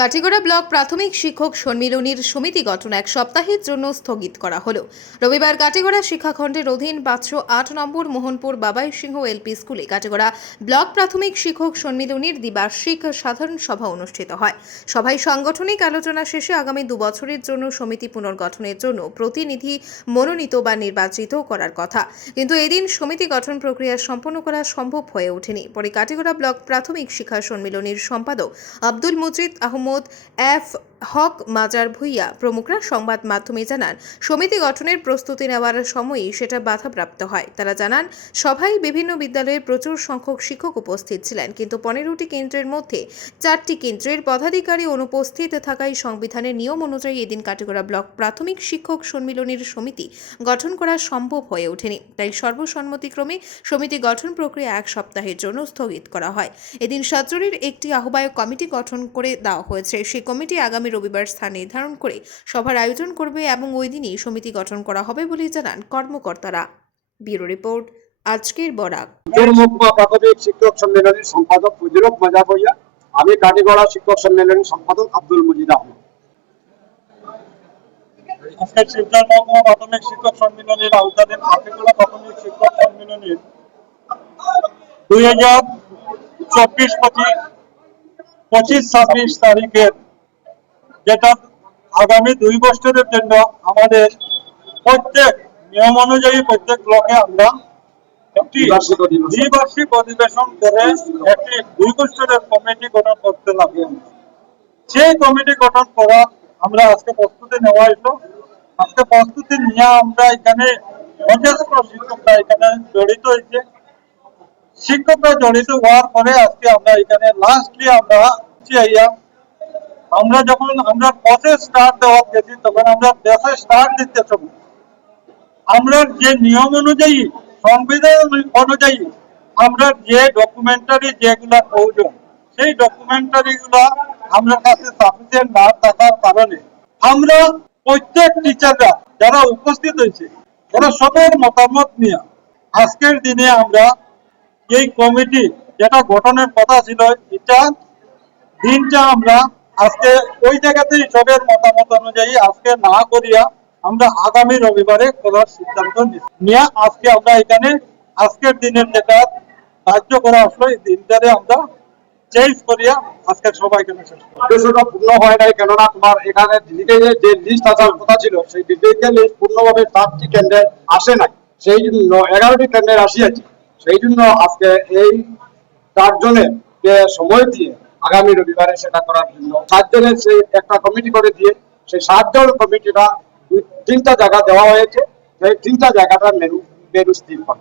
Katigorah block প্রাথমিক শিক্ষক সম্মিলনীর সমিতি গঠন এক সপ্তাহের জন্য স্থগিত করা হলো। রবিবার কাটিগড়া শিক্ষাখণ্ডের অধীন 508 নম্বর মোহনপুর বাবাই সিংহ এলপি স্কুলে কাটিগড়া ব্লক প্রাথমিক শিক্ষক সম্মিলনীর দ্বিবার্ষিক সাধারণ সভা অনুষ্ঠিত হয়। সভায় সাংগঠনিক আলোচনা শেষে আগামী 2 বছরের জন্য সমিতি পুনর্গঠনের জন্য প্রতিনিধি মনোনীত বা নির্বাচিত করার কথা, কিন্তু এদিন সমিতি গঠন প্রক্রিয়া সম্পন্ন করা সম্ভব হয়ে ওঠেনি। পরে কাটিগড়া ব্লক প্রাথমিক শিক্ষা সম্মিলনীর সম্পাদক আব্দুল মুজিদ আহমদ এফ হক মাজার ভুইয়া প্রমুখরা সংবাদ মাধ্যমে জানান, সমিতি গঠনের প্রস্তুতি নেওয়ার সময়ই সেটা বাধাপ্রাপ্ত হয়। তারা জানান, সভায় বিভিন্ন বিদ্যালয়ের প্রচুর সংখ্যক শিক্ষক উপস্থিত ছিলেন, কিন্তু 15টি কেন্দ্রের মধ্যে 4টি কেন্দ্রের পদাধিকারী অনুপস্থিত থাকায় সংবিধানের নিয়ম অনুযায়ী এদিন কাটিগড়া ব্লক প্রাথমিক শিক্ষক সম্মিলনীর সমিতি গঠন করা সম্ভব হয়ে ওঠেনি। তাই সর্বসম্মতিক্রমে সমিতি গঠন প্রক্রিয়া এক সপ্তাহের জন্য স্থগিত করা হয়। এদিন 7 জনের একটি আহ্বায়ক কমিটি গঠন করে দেওয়া হয়েছে। সেই কমিটি আগামী রবিবার স্থান নির্ধারণ করে সভার আয়োজন করবে এবং ওই দিনই সমিতি গঠন করা হবে বলে জানান কর্মকর্তারা। ব্যুরো রিপোর্ট, আজকের বরাক। প্রাথমিক শিক্ষক সম্মেলনের সম্পাদক ফজলুর মাজা ভুইয়া, আমি কাটিগড়া শিক্ষক সম্মেলনের সম্পাদক আব্দুল মুজিদ আহমদ। আজকে শিবচর মহকুমা প্রাথমিক শিক্ষক সম্মেলনের আওতাধীন কাটিগড়া প্রাথমিক শিক্ষক সম্মেলনের 2024-25 তারিখের যেটা আগামী 2 বছরের জন্য আমাদের প্রত্যেক নিয়ম অনুযায়ী প্রত্যেক ব্লকে আমরা একটি দ্বিবার্ষিক অধিবেশন করে একটি 2 বছরের কমিটি গঠন করতে লাগে। সেই কমিটি গঠন করা আমরা আজকে প্রস্তুতি নেওয়া হইলো। আজকে প্রস্তুতি নিয়ে আমরা এখানে যথেষ্ট শিক্ষকরা এখানে জড়িত হয়েছে। শিক্ষকরা জড়িত হওয়ার পরে আজকে আমরা এখানে লাস্টলি আমরা যখন আমরা প্রসেস স্টার্ট দেওয়া গেছি, তখন আমরা দেশে স্টার্ট দিতে সময় আমরা যে নিয়ম অনুযায়ী সংবিধান অনুযায়ী আমরা যে ডকুমেন্টারি যেগুলা প্রয়োজন, সেই ডকুমেন্টারি গুলা আমরা কাছে সাফিসিয়েন্ট না থাকার কারণে আমরা প্রত্যেক টিচাররা যারা উপস্থিত হয়েছে তারা সবার মতামত নিয়ে আজকের দিনে আমরা এই কমিটি যেটা গঠনের কথা ছিল, এটা দিনটা আমরা আজকে ওই জায়গাতেই সবের মতামত অনুযায়ী আজকে না করিয়া আমরা আগামী রবিবারে করার সিদ্ধান্ত নিয়ে আজকে আমরা এখানে আজকের দিনের যেটা ধার্য করা আসলো, এই দিনটারে আমরা চেঞ্জ করিয়া আজকে সবাই এখানে শেষ উদ্দেশ্যটা পূর্ণ হয় নাই, কেননা তোমার এখানে যে লিস্ট আসার কথা ছিল সেই ডিটেইলস লিস্ট পূর্ণভাবে 7টি কেন্দ্রে আসে নাই, সেই জন্য 11টি কেন্দ্রে আসিয়াছে। সেই জন্য আজকে এই 4 জনের যে সময় দিয়ে আগামী রবিবারে সেটা করার জন্য 7 জনের সেই একটা কমিটি করে দিয়ে সেই 7 জন কমিটিটা 3টা জায়গা দেওয়া হয়েছে। সেই 3টা জায়গাটার মেরু স্থির করে